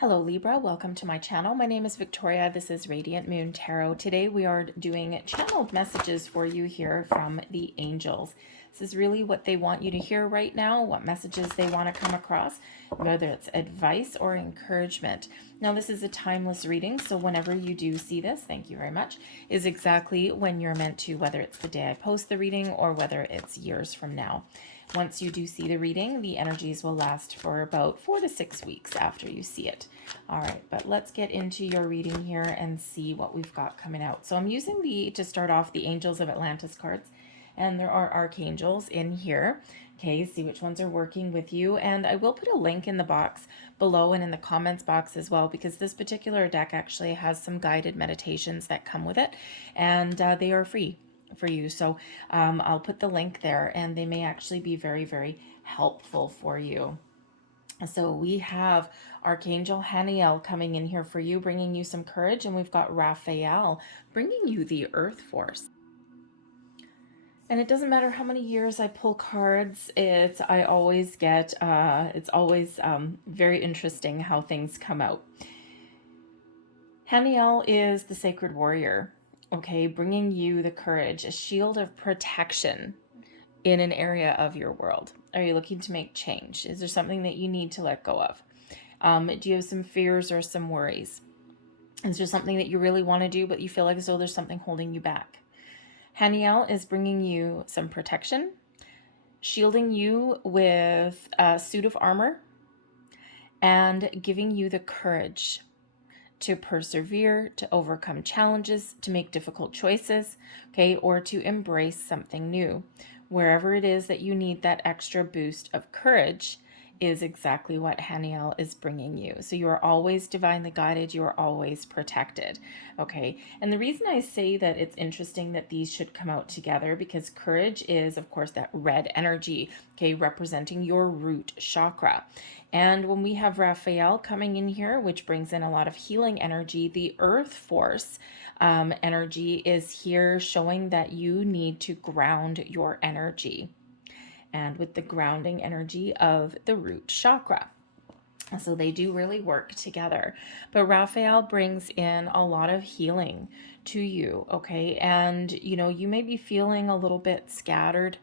Hello Libra, welcome to my channel. My name is Victoria. This is Radiant Moon Tarot. Today we are doing channeled messages for you here from the angels. This is really what they want you to hear right now, what messages they want to come across, whether it's advice or encouragement. Now this is a timeless reading, so whenever you do see this, thank you very much, is exactly when you're meant to, whether it's the day I post the reading or whether it's years from now. Once you do see the reading, the energies will last for about 4 to 6 weeks after you see it. All right, but let's get into your reading here and see what we've got coming out. So I'm using to start off, the Angels of Atlantis cards, and there are archangels in here. Okay, see which ones are working with you, and I will put a link in the box below and in the comments box as well, because this particular deck actually has some guided meditations that come with it, and they are free for you. So I'll put the link there, and they may actually be very, very helpful for you. So we have Archangel Haniel coming in here for you, bringing you some courage, and we've got Raphael bringing you the Earth Force. And it doesn't matter how many years I pull cards, I always get, it's always very interesting how things come out. Haniel is the sacred warrior, okay, bringing you the courage, a shield of protection in an area of your world. Are you looking to make change? Is there something that you need to let go of? Do you have some fears or some worries? Is there something that you really want to do, but you feel like as though there's something holding you back? Haniel is bringing you some protection, shielding you with a suit of armor, and giving you the courage to persevere, to overcome challenges, to make difficult choices, okay, or to embrace something new. Wherever it is that you need that extra boost of courage is exactly what Haniel is bringing you. So you are always divinely guided, you are always protected, okay? And the reason I say that it's interesting that these should come out together, because courage is, of course, that red energy, okay, representing your root chakra. And when we have Raphael coming in here, which brings in a lot of healing energy, the Earth Force energy is here, showing that you need to ground your energy, and with the grounding energy of the root chakra. So they do really work together. But Raphael brings in a lot of healing to you, okay? And, you know, you may be feeling a little bit scattered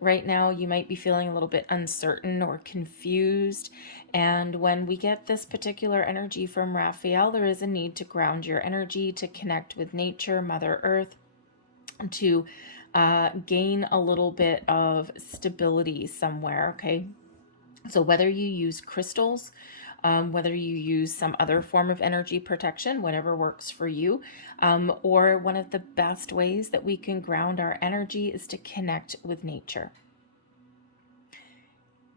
right now. You might be feeling a little bit uncertain or confused. And when we get this particular energy from Raphael, there is a need to ground your energy, to connect with nature, Mother Earth, to gain a little bit of stability somewhere, okay? So whether you use crystals, whether you use some other form of energy protection, whatever works for you, or one of the best ways that we can ground our energy is to connect with nature.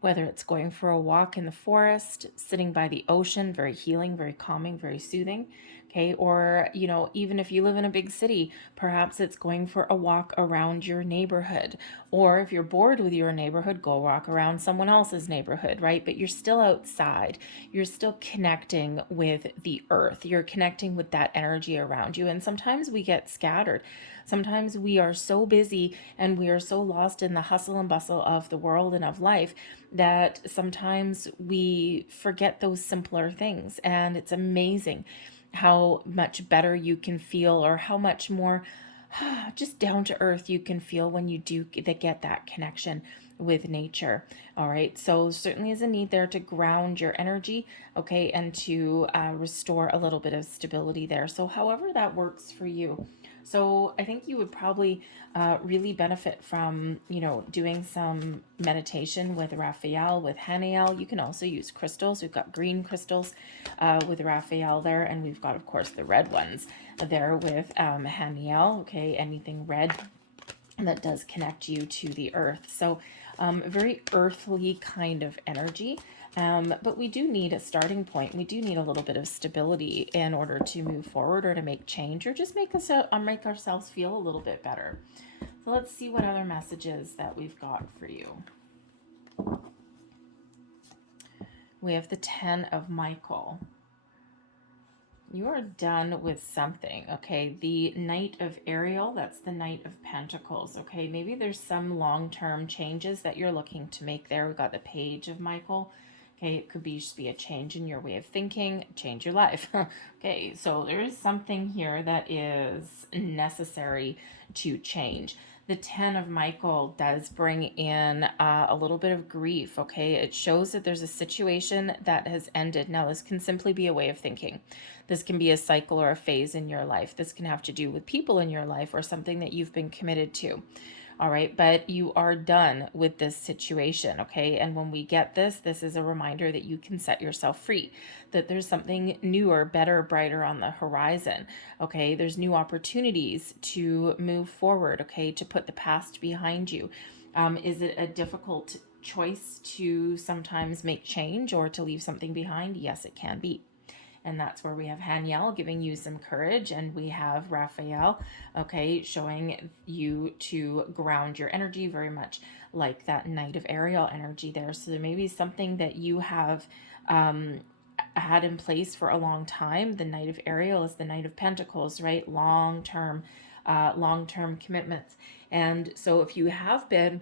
Whether it's going for a walk in the forest, sitting by the ocean, very healing, very calming, very soothing, okay? Or, you know, even if you live in a big city, perhaps it's going for a walk around your neighborhood. Or if you're bored with your neighborhood, go walk around someone else's neighborhood, right? But you're still outside. You're still connecting with the earth. You're connecting with that energy around you. And sometimes we get scattered. Sometimes we are so busy and we are so lost in the hustle and bustle of the world and of life that sometimes we forget those simpler things. And it's amazing how much better you can feel, or how much more just down to earth you can feel when you do get that connection with nature. All right, so certainly is a need there to ground your energy, okay, and to restore a little bit of stability there. So however that works for you. So I think you would probably really benefit from, you know, doing some meditation with Raphael, with Haniel. You can also use crystals. We've got green crystals with Raphael there, and we've got, of course, the red ones there with Haniel. Okay, anything red that does connect you to the earth. So very earthly kind of energy. But we do need a starting point. We do need a little bit of stability in order to move forward, or to make change, or just make ourselves feel a little bit better. So let's see what other messages that we've got for you. We have the 10 of Michael. You are done with something, okay? The Knight of Ariel, that's the Knight of Pentacles, okay? Maybe there's some long-term changes that you're looking to make there. We've got the Page of Michael, Okay, it could be just be a change in your way of thinking, change your life. Okay, so there is something here that is necessary to change. The 10 of Michael does bring in a little bit of grief, okay? It shows that there's a situation that has ended. Now, this can simply be a way of thinking. This can be a cycle or a phase in your life. This can have to do with people in your life or something that you've been committed to. All right, but you are done with this situation, okay? And when we get this, this is a reminder that you can set yourself free, that there's something newer, better, brighter on the horizon, okay? There's new opportunities to move forward, okay? To put the past behind you. Is it a difficult choice to sometimes make change or to leave something behind? Yes, it can be. And that's where we have Haniel giving you some courage, and we have Raphael, okay, showing you to ground your energy, very much like that Knight of Ariel energy there. So there may be something that you have had in place for a long time. The Knight of Ariel is the Knight of Pentacles, right? Long-term commitments. And so if you have been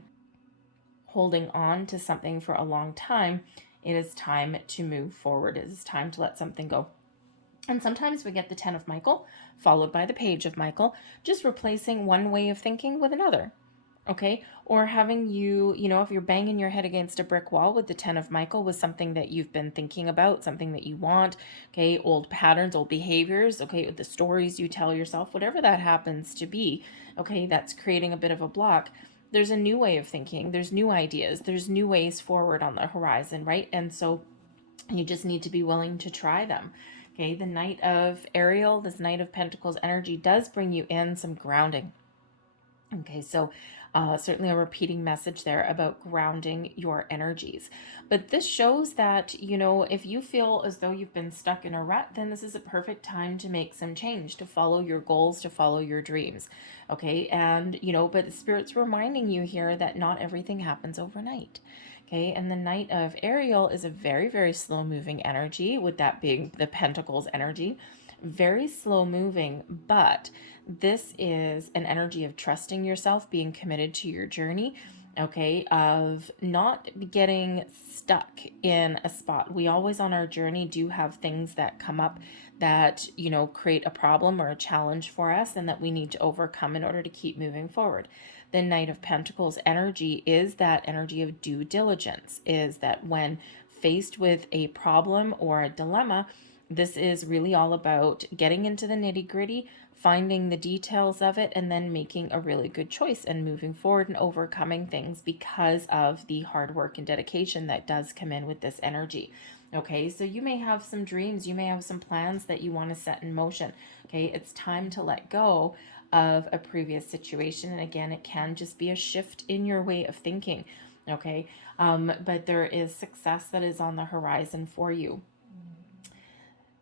holding on to something for a long time, it is time to move forward. It is time to let something go. And sometimes we get the 10 of Michael, followed by the Page of Michael, just replacing one way of thinking with another. Okay? Or having you, if you're banging your head against a brick wall with the 10 of Michael with something that you've been thinking about, something that you want, okay, old patterns, old behaviors, okay, with the stories you tell yourself, whatever that happens to be, okay, that's creating a bit of a block. There's a new way of thinking, there's new ideas, there's new ways forward on the horizon, right? And so you just need to be willing to try them. Okay, the Knight of Ariel, this Knight of Pentacles energy does bring you in some grounding. Okay, so certainly a repeating message there about grounding your energies. But this shows that, if you feel as though you've been stuck in a rut, then this is a perfect time to make some change, to follow your goals, to follow your dreams. Okay, and, but the Spirit's reminding you here that not everything happens overnight. Okay, and the Knight of Ariel is a very, very slow moving energy, with that being the Pentacles energy. Very slow moving, but this is an energy of trusting yourself, being committed to your journey, okay, of not getting stuck in a spot. We always on our journey do have things that come up that, create a problem or a challenge for us and that we need to overcome in order to keep moving forward. The Knight of Pentacles energy is that energy of due diligence, is that when faced with a problem or a dilemma, this is really all about getting into the nitty-gritty, finding the details of it, and then making a really good choice and moving forward and overcoming things because of the hard work and dedication that does come in with this energy. Okay, so you may have some dreams, you may have some plans that you want to set in motion. Okay, it's time to let go of a previous situation. And again, it can just be a shift in your way of thinking. Okay, but there is success that is on the horizon for you.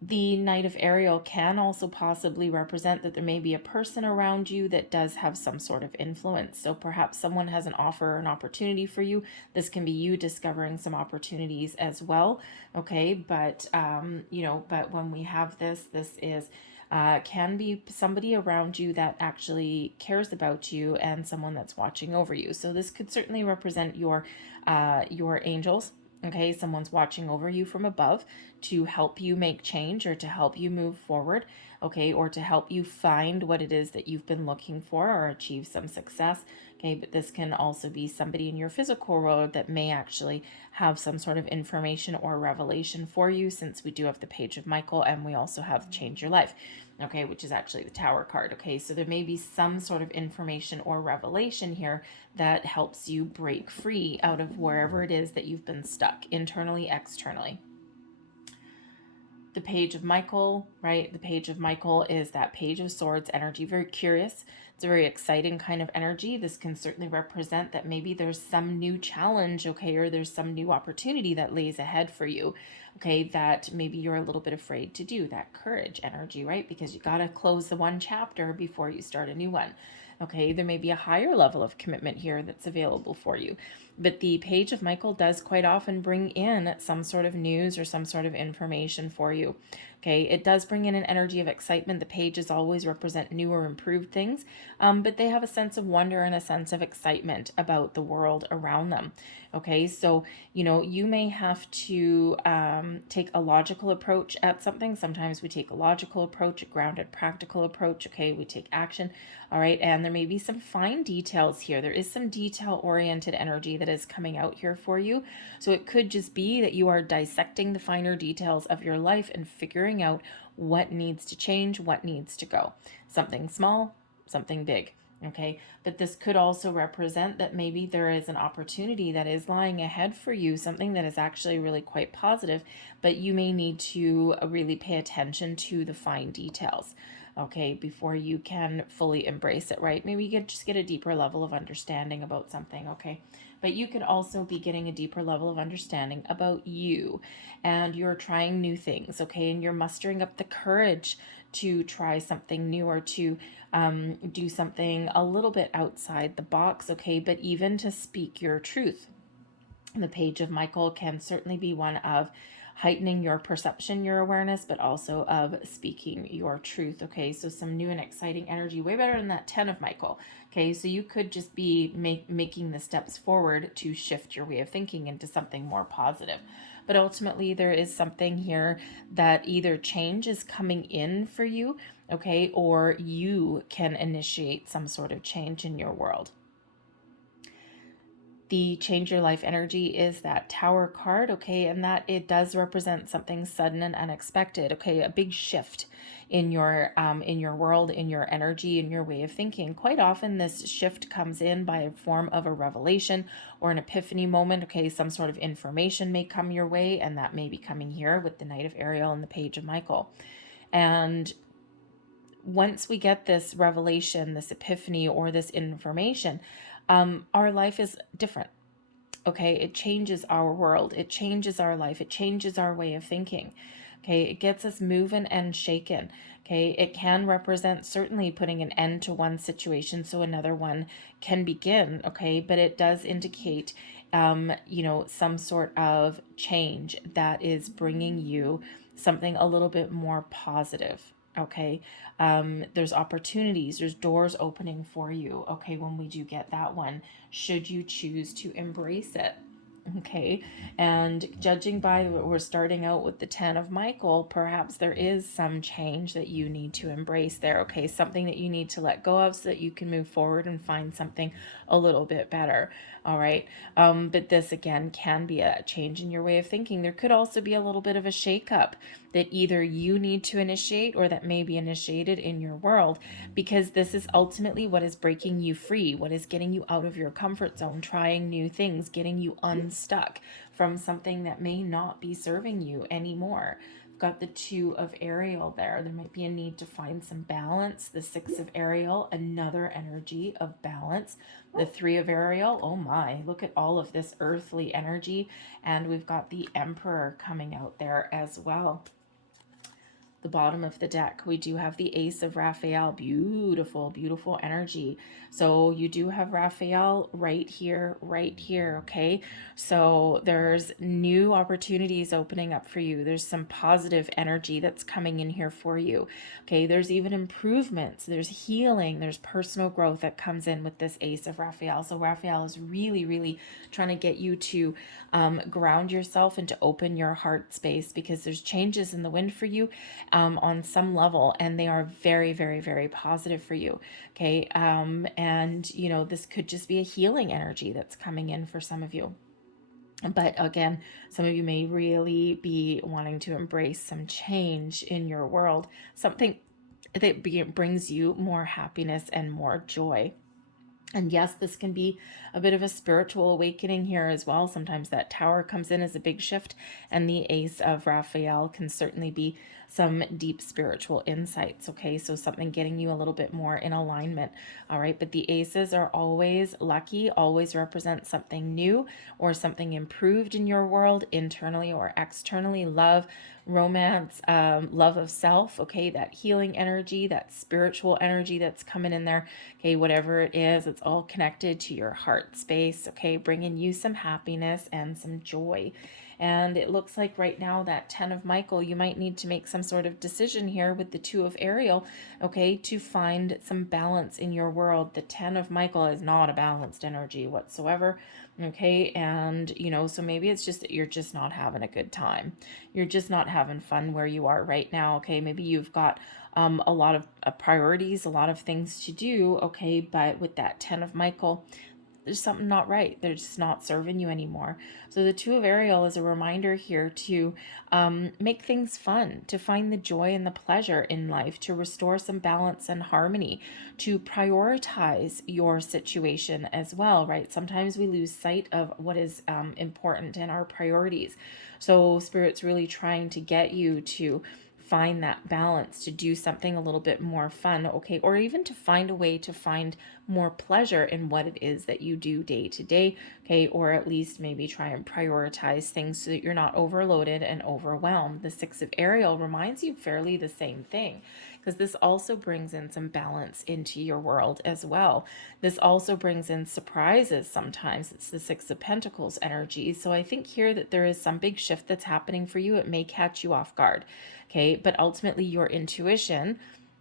The Knight of Ariel can also possibly represent that there may be a person around you that does have some sort of influence. So perhaps someone has an offer or an opportunity for you. This can be you discovering some opportunities as well. Okay, but but when we have this is can be somebody around you that actually cares about you and someone that's watching over you. So this could certainly represent your angels. Okay, someone's watching over you from above to help you make change or to help you move forward, okay, or to help you find what it is that you've been looking for or achieve some success. Okay, but this can also be somebody in your physical world that may actually have some sort of information or revelation for you, since we do have the Page of Michael and we also have Change Your Life, okay, which is actually the Tower card. Okay, so there may be some sort of information or revelation here that helps you break free out of wherever it is that you've been stuck, internally, externally. The Page of Michael, right? The Page of Michael is that Page of Swords energy, very curious. It's a very exciting kind of energy. This can certainly represent that maybe there's some new challenge, okay, or there's some new opportunity that lays ahead for you, okay, that maybe you're a little bit afraid to do. That courage energy, right? Because you got to close the one chapter before you start a new one. Okay, there may be a higher level of commitment here that's available for you. But the Page of Michael does quite often bring in some sort of news or some sort of information for you. Okay, it does bring in an energy of excitement. The pages always represent new or improved things, but they have a sense of wonder and a sense of excitement about the world around them. Okay, so you may have to take a logical approach at something. Sometimes we take a logical approach, a grounded, practical approach. Okay, we take action. All right, and there may be some fine details here. There is some detail-oriented energy that is coming out here for you. So it could just be that you are dissecting the finer details of your life and figuring out what needs to change, what needs to go. Something small, something big. Okay, but this could also represent that maybe there is an opportunity that is lying ahead for you, something that is actually really quite positive, but you may need to really pay attention to the fine details, okay, before you can fully embrace it, right? Maybe you could just get a deeper level of understanding about something, okay? But you could also be getting a deeper level of understanding about you, and you're trying new things, okay? And you're mustering up the courage to try something new, or to do something a little bit outside the box, okay? But even to speak your truth. The Page of Michael can certainly be one of heightening your perception, your awareness, but also of speaking your truth, okay? So some new and exciting energy, way better than that 10 of Michael, okay? So you could just be making the steps forward to shift your way of thinking into something more positive. But ultimately, there is something here that either change is coming in for you, okay, or you can initiate some sort of change in your world. The change your life energy is that Tower card, okay, and that it does represent something sudden and unexpected, okay, a big shift in your world, in your energy, in your way of thinking. Quite often this shift comes in by a form of a revelation or an epiphany moment, okay? Some sort of information may come your way, and that may be coming here with the Knight of Ariel and the Page of Michael. And once we get this revelation, this epiphany, or this information, our life is different. Okay, it changes our world, it changes our life, it changes our way of thinking. Okay, it gets us moving and shaken. Okay, it can represent certainly putting an end to one situation so another one can begin. Okay, but it does indicate, some sort of change that is bringing you something a little bit more positive. Okay, there's opportunities, there's doors opening for you, okay, when we do get that one, should you choose to embrace it. Okay, and judging by what we're starting out with the 10 of Michael, perhaps there is some change that you need to embrace there, okay, something that you need to let go of so that you can move forward and find something a little bit better. All right, but this again can be a change in your way of thinking. There could also be a little bit of a shakeup that either you need to initiate or that may be initiated in your world, because this is ultimately what is breaking you free, what is getting you out of your comfort zone, trying new things, getting you unstuck from something that may not be serving you anymore. Got the 2 of Ariel there. There might be a need to find some balance. The 6 of Ariel, another energy of balance. The 3 of Ariel, oh my, look at all of this earthly energy. And we've got the Emperor coming out there as well. The bottom of the deck, we do have the Ace of Raphael. Beautiful, beautiful energy. So you do have Raphael right here, okay? So there's new opportunities opening up for you. There's some positive energy that's coming in here for you, okay? There's even improvements. There's healing. There's personal growth that comes in with this Ace of Raphael. So Raphael is really, really trying to get you to ground yourself and to open your heart space, because there's changes in the wind for you on some level, and they are very, very, very positive for you. Okay, and this could just be a healing energy that's coming in for some of you. But again, some of you may really be wanting to embrace some change in your world, something that brings you more happiness and more joy. And yes, this can be a bit of a spiritual awakening here as well. Sometimes that Tower comes in as a big shift, and the Ace of Raphael can certainly be some deep spiritual insights, okay? So something getting you a little bit more in alignment, all right? But the Aces are always lucky, always represent something new or something improved in your world, internally or externally. Love, romance, love of self, okay? That healing energy, that spiritual energy that's coming in there, okay? Whatever it is, it's all connected to your heart space, okay? Bringing you some happiness and some joy. And it looks like right now that 10 of Michael, you might need to make some sort of decision here with the 2 of Ariel, okay, to find some balance in your world. The 10 of Michael is not a balanced energy whatsoever, okay? And, so maybe it's just that you're just not having a good time. You're just not having fun where you are right now, okay? Maybe you've got a lot of priorities, a lot of things to do, okay? But with that 10 of Michael, there's something not right. They're just not serving you anymore. So the 2 of Ariel is a reminder here to make things fun, to find the joy and the pleasure in life, to restore some balance and harmony, to prioritize your situation as well, right? Sometimes we lose sight of what is important in our priorities. So Spirit's really trying to get you to find that balance, to do something a little bit more fun, okay, or even to find a way to find more pleasure in what it is that you do day to day, okay, or at least maybe try and prioritize things so that you're not overloaded and overwhelmed. The 6 of Ariel reminds you fairly the same thing, because this also brings in some balance into your world as well. This also brings in surprises sometimes. It's the 6 of Pentacles energy. So I think here that there is some big shift that's happening for you. It may catch you off guard, okay, but ultimately your intuition,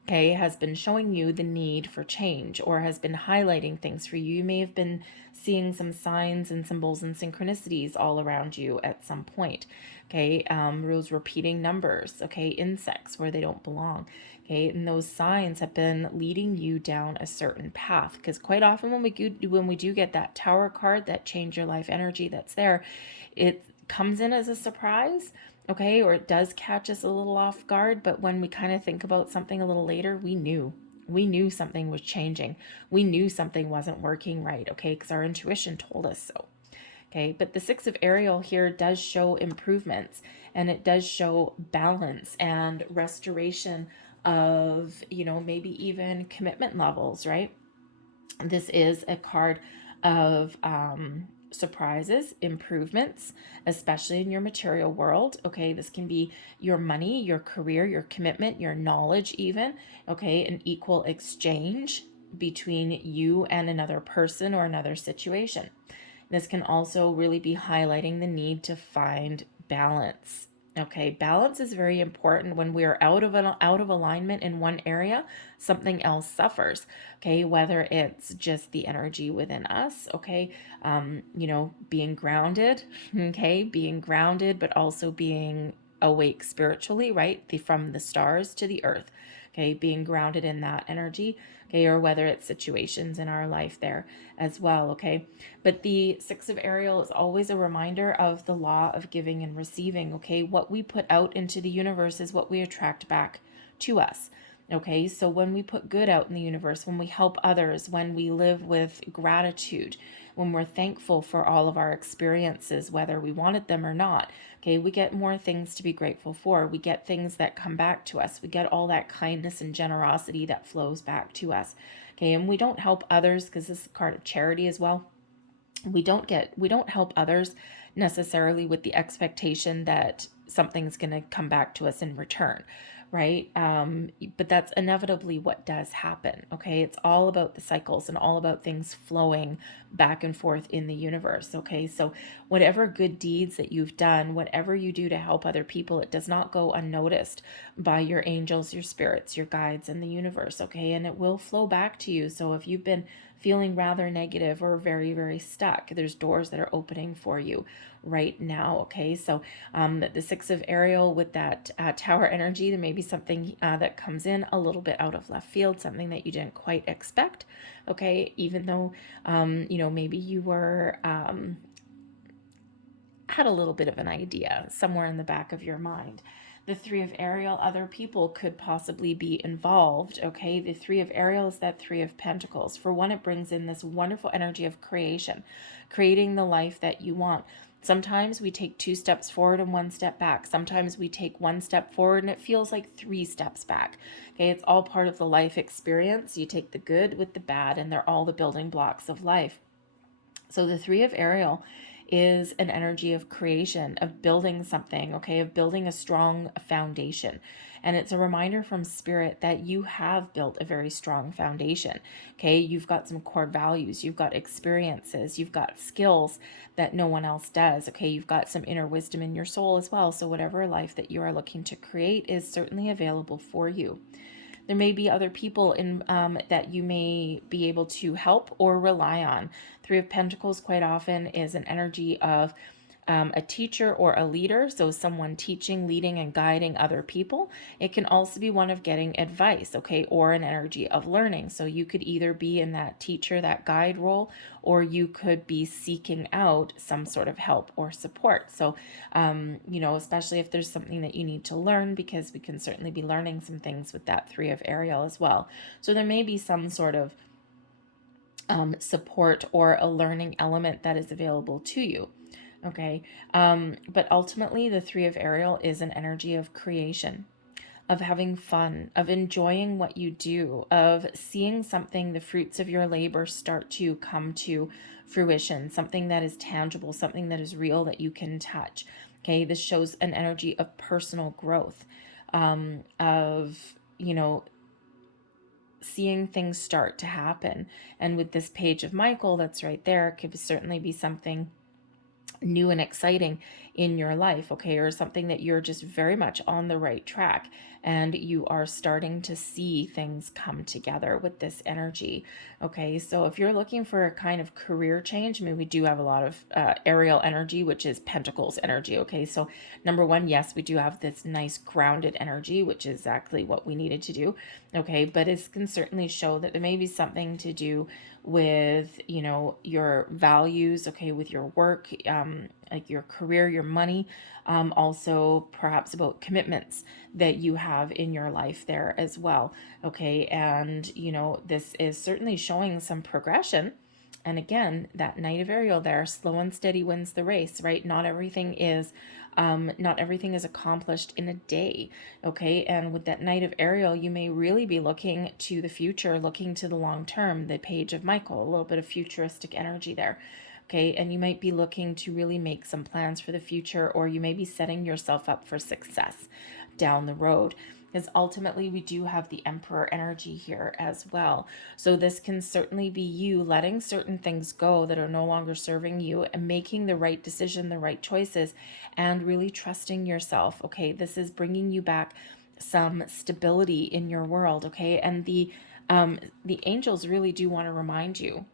okay, has been showing you the need for change, or has been highlighting things for you. You may have been seeing some signs and symbols and synchronicities all around you at some point, okay, those repeating numbers, okay, insects where they don't belong, okay, and those signs have been leading you down a certain path, because quite often when we do get that Tower card, that change your life energy that's there, it comes in as a surprise, okay, or it does catch us a little off guard, but when we kind of think about something a little later, we knew something was changing. We knew something wasn't working right, okay, because our intuition told us so. Okay, but the 6 of Ariel here does show improvements, and it does show balance and restoration of, maybe even commitment levels, right? This is a card of surprises, improvements, especially in your material world. Okay, this can be your money, your career, your commitment, your knowledge, even. Okay, an equal exchange between you and another person or another situation. This can also really be highlighting the need to find balance. Okay, balance is very important. When we are out of alignment in one area, something else suffers. Okay, whether it's just the energy within us, okay, being grounded, okay, being grounded, but also being awake spiritually, right? From the stars to the earth, okay, being grounded in that energy, okay, or whether it's situations in our life there as well, okay. But the 6 of Ariel is always a reminder of the law of giving and receiving, okay. What we put out into the universe is what we attract back to us. Okay, so when we put good out in the universe, when we help others, when we live with gratitude, when we're thankful for all of our experiences, whether we wanted them or not, okay, we get more things to be grateful for. We get things that come back to us. We get all that kindness and generosity that flows back to us. Okay, and we don't help others, because this is a card of charity as well. We don't help others necessarily with the expectation that something's going to come back to us in return, right? But that's inevitably what does happen, okay? It's all about the cycles and all about things flowing back and forth in the universe, okay? So whatever good deeds that you've done, whatever you do to help other people, it does not go unnoticed by your angels, your spirits, your guides in the universe, okay? And it will flow back to you. So if you've been feeling rather negative or very, very stuck, there's doors that are opening for you right now, okay? So the 6 of Ariel with that Tower energy, there may be something that comes in a little bit out of left field, something that you didn't quite expect, okay? Even though, maybe you were had a little bit of an idea somewhere in the back of your mind. The 3 of Ariel, other people could possibly be involved, okay? The 3 of Ariel is that 3 of Pentacles. For one, it brings in this wonderful energy of creation, creating the life that you want. Sometimes we take 2 steps forward and 1 step back. Sometimes we take 1 step forward and it feels like 3 steps back. Okay, it's all part of the life experience. You take the good with the bad, and they're all the building blocks of life. So the 3 of Ariel is an energy of creation, of building something, okay, of building a strong foundation. And it's a reminder from Spirit that you have built a very strong foundation. Okay, you've got some core values, you've got experiences, you've got skills that no one else does. Okay, you've got some inner wisdom in your soul as well. So whatever life that you are looking to create is certainly available for you. There may be other people in that you may be able to help or rely on. Three of Pentacles quite often is an energy of a teacher or a leader, so someone teaching, leading, and guiding other people. It can also be one of getting advice, okay, or an energy of learning. So you could either be in that teacher, that guide role, or you could be seeking out some sort of help or support. So, especially if there's something that you need to learn, because we can certainly be learning some things with that Three of Ariel as well. So there may be some sort of support or a learning element that is available to you. Okay. But ultimately, the Three of Ariel is an energy of creation, of having fun, of enjoying what you do, of seeing something, the fruits of your labor start to come to fruition, something that is tangible, something that is real that you can touch. Okay. This shows an energy of personal growth, seeing things start to happen. And with this Page of Michael that's right there, it could certainly be something new and exciting in your life, okay, or something that you're just very much on the right track and you are starting to see things come together with this energy. Okay, so if you're looking for a kind of career change, I mean, we do have a lot of Ariel energy, which is Pentacles energy. Okay, so number one, yes, we do have this nice grounded energy, which is exactly what we needed to do. Okay, but it can certainly show that there may be something to do with, your values, okay, with your work, like your career, your money, also perhaps about commitments that you have in your life there as well. Okay, and this is certainly showing some progression. And again, that Knight of Ariel there, slow and steady wins the race, right? Not everything is accomplished in a day. Okay, and with that Knight of Ariel, you may really be looking to the future, looking to the long term. The Page of Michael, a little bit of futuristic energy there. Okay, and you might be looking to really make some plans for the future, or you may be setting yourself up for success down the road, because ultimately we do have the Emperor energy here as well. So this can certainly be you letting certain things go that are no longer serving you and making the right decision, the right choices, and really trusting yourself. Okay, this is bringing you back some stability in your world. Okay, and the angels really do want to remind you,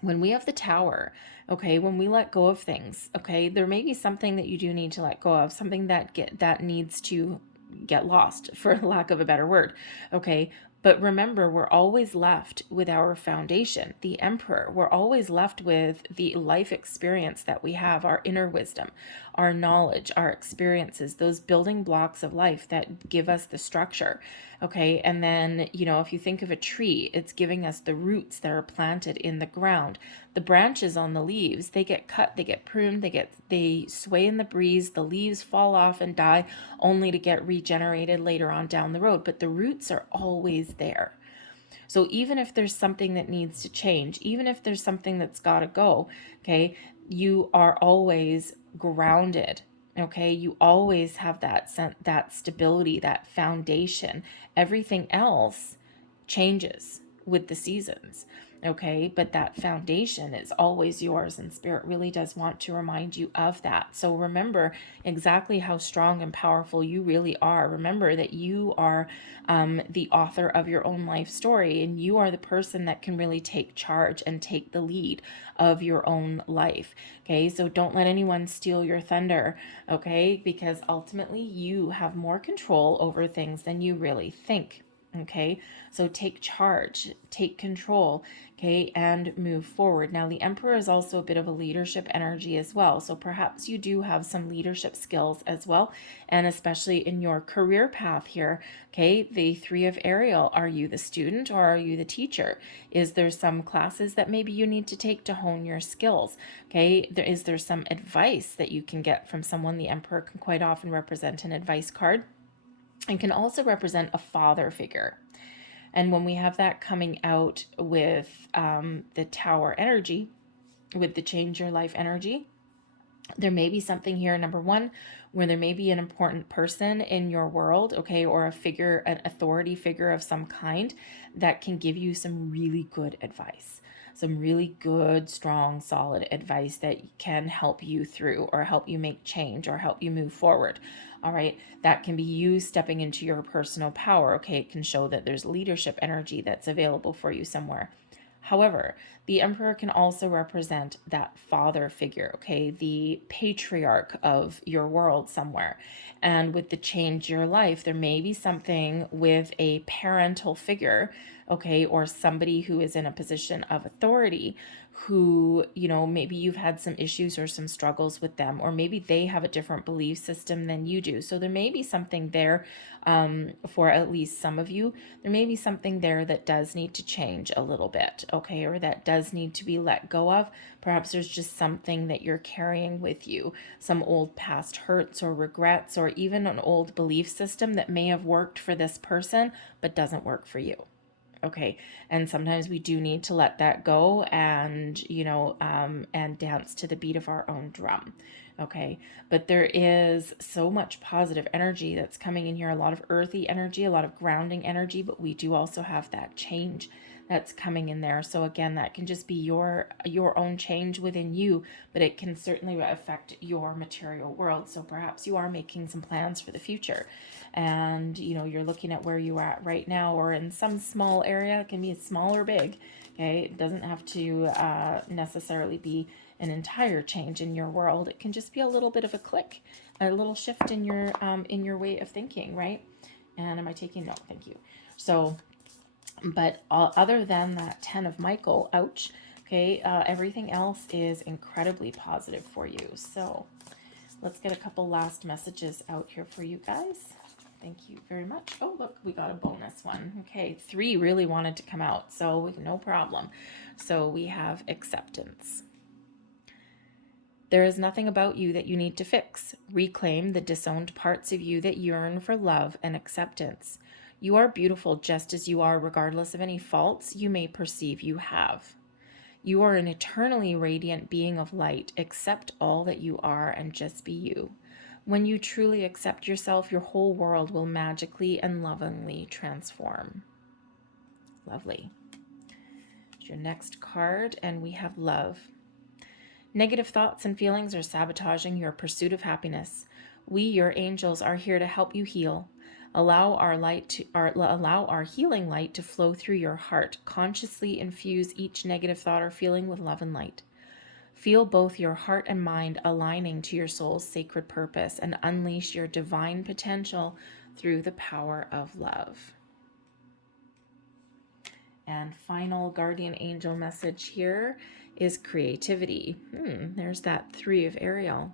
when we have the Tower, okay, when we let go of things, okay, there may be something that you do need to let go of, something that needs to get lost, for lack of a better word. Okay, but remember, we're always left with our foundation, the Emperor. We're always left with the life experience that we have, our inner wisdom, our knowledge, our experiences, those building blocks of life that give us the structure. Okay, and then, if you think of a tree, it's giving us the roots that are planted in the ground. The branches on the leaves, they get cut, they get pruned, they sway in the breeze, the leaves fall off and die, only to get regenerated later on down the road. But the roots are always there. So even if there's something that needs to change, even if there's something that's got to go, okay, you are always grounded. Okay, you always have that stability, that foundation. Everything else changes with the seasons. Okay, but that foundation is always yours, and Spirit really does want to remind you of that. So remember exactly how strong and powerful you really are. Remember that you are the author of your own life story, and you are the person that can really take charge and take the lead of your own life. Okay, so don't let anyone steal your thunder, okay, because ultimately you have more control over things than you really think. Okay, so take charge, take control, okay, and move forward. Now, the Emperor is also a bit of a leadership energy as well. So perhaps you do have some leadership skills as well, and especially in your career path here. Okay, the Three of Ariel, are you the student or are you the teacher? Is there some classes that maybe you need to take to hone your skills? Okay, is there some advice that you can get from someone? The Emperor can quite often represent an advice card, and can also represent a father figure. And when we have that coming out with the Tower energy, with the Change Your Life energy, There may be something here, number one, where there may be an important person in your world, okay, or a figure, an authority figure of some kind that can give you some really good advice, some really good, strong, solid advice that can help you through or help you make change or help you move forward. All right, that can be you stepping into your personal power. Okay, it can show that there's leadership energy that's available for you somewhere. However, the emperor can also represent that father figure, okay, the patriarch of your world somewhere. And with the change your life, there may be something with a parental figure, okay, or somebody who is in a position of authority who, you know, maybe you've had some issues or some struggles with them, or maybe they have a different belief system than you do. So there may be something there for at least some of you. There may be something there that does need to change a little bit, okay, or that does need to be let go of. Perhaps there's just something that you're carrying with you, some old past hurts or regrets, or even an old belief system that may have worked for this person but doesn't work for you. Okay, and sometimes we do need to let that go and, you know, and dance to the beat of our own drum. Okay, but there is so much positive energy that's coming in here, a lot of earthy energy, a lot of grounding energy, but we do also have that change that's coming in there. So again, that can just be your own change within you, but it can certainly affect your material world. So perhaps you are making some plans for the future, and you know, you're looking at where you are at right now, or in some small area. It can be small or big. Okay, it doesn't have to necessarily be an entire change in your world. It can just be a little bit of a click, a little shift in your way of thinking, right? And am I taking note? Thank you. So, but other than that 10 of Michael, ouch, okay, everything else is incredibly positive for you. So let's get a couple last messages out here for you guys. Thank you very much. Oh, look, we got a bonus one. Okay, 3 really wanted to come out, so no problem. So we have acceptance. There is nothing about you that you need to fix. Reclaim the disowned parts of you that yearn for love and acceptance. You are beautiful just as you are, regardless of any faults you may perceive you have. You are an eternally radiant being of light. Accept all that you are and just be you. When you truly accept yourself, your whole world will magically and lovingly transform. Lovely. Your next card, and we have love. Negative thoughts and feelings are sabotaging your pursuit of happiness. We, your angels, are here to help you heal. Allow our healing light to flow through your heart. Consciously infuse each negative thought or feeling with love and light. Feel both your heart and mind aligning to your soul's sacred purpose, and unleash your divine potential through the power of love. And final guardian angel message here is creativity. There's that 3 of Ariel.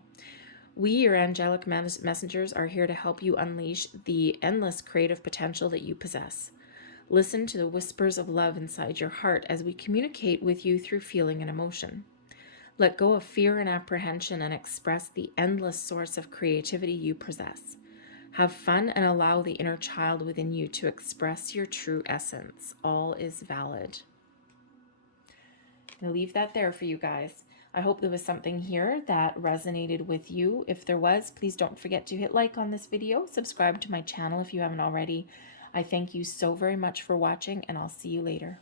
We, your angelic messengers, are here to help you unleash the endless creative potential that you possess. Listen to the whispers of love inside your heart as we communicate with you through feeling and emotion. Let go of fear and apprehension and express the endless source of creativity you possess. Have fun and allow the inner child within you to express your true essence. All is valid. I'm going to leave that there for you guys. I hope there was something here that resonated with you. If there was, please don't forget to hit like on this video. Subscribe to my channel if you haven't already. I thank you so very much for watching, and I'll see you later.